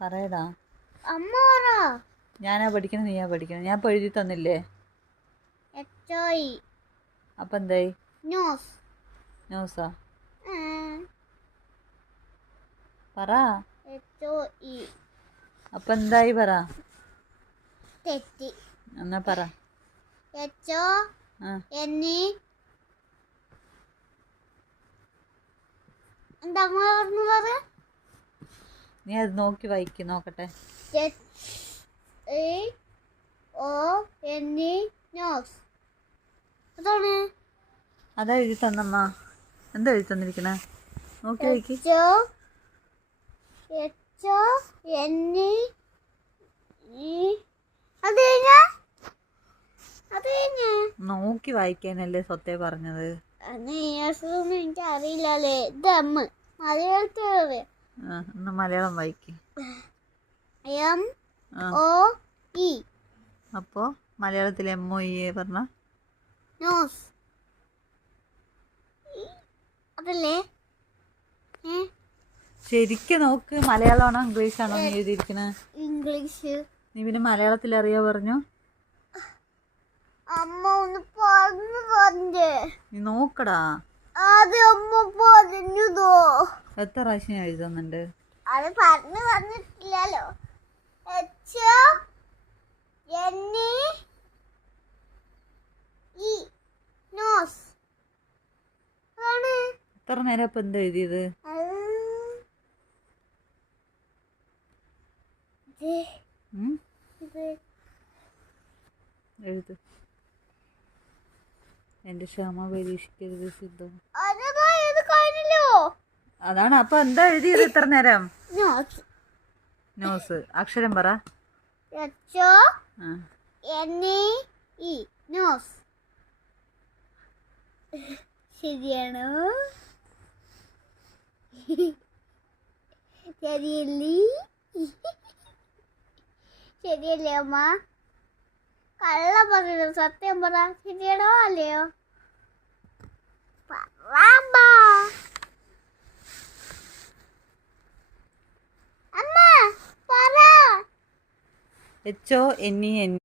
പറയടാ. അമ്മ പറ. ഞാനാ പഠിക്കണം, നീയാ പഠിക്കണം? ഞാൻ ഇപ്പൊ എഴുതി തന്നില്ലേ? അപ്പൊ എന്തായി? ന്യൂസാ? പറ. അപ്പൊ എന്തായി പറ. തെറ്റി. എന്നാ പറ. എന്താ പറ. നീ അത് നോക്കി വായിക്ക്, നോക്കട്ടെ. അതാ എഴുതി തന്നമ്മ. എന്താ എഴുതി തന്നിരിക്കണേ? നോക്കി വായിക്ക്. നോക്കി വായിക്കാനല്ലേ സ്വത്തേ പറഞ്ഞത്. എനിക്ക് അറിയില്ലേ. മലയാളത്തിൽ എന്നാ മലയാളം വായിക്ക്. അപ്പോ മലയാളത്തിൽ MOE പറഞ്ഞ അതല്ലേ? ശരിക്കും നോക്ക്. മലയാളമാണോ ഇംഗ്ലീഷാണോ നീ എഴുതിയിരിക്കണേ? ഇംഗ്ലീഷ്. നീ പിന്നെ മലയാളത്തിൽ അറിയാ പറഞ്ഞു. അമ്മ ഒന്ന് പറഞ്ഞേ. നീ നോക്കടാ. അമ്മ പറഞ്ഞതോ? എത്ര പ്രാവശ്യം എഴുതുന്നുണ്ട്? അത് പറഞ്ഞിട്ടില്ലല്ലോ. എത്ര നേരം ഇപ്പൊ എന്താ എഴുതിയത്? എഴുത്. എന്റെ ക്ഷമ പരീക്ഷിക്കരുത് സിദ്ധു. അതാണ്. അപ്പൊ എന്താ എഴുതിയത് ഇത്ര നേരം? ന്യൂസ്. അക്ഷരം പറ. ശരിയാണോ? ശരിയല്ലേ? ശരിയല്ലേ അമ്മ? കള്ള പറഞ്ഞു. സത്യം പറ. ശരിയാണോ അല്ലയോ? HONE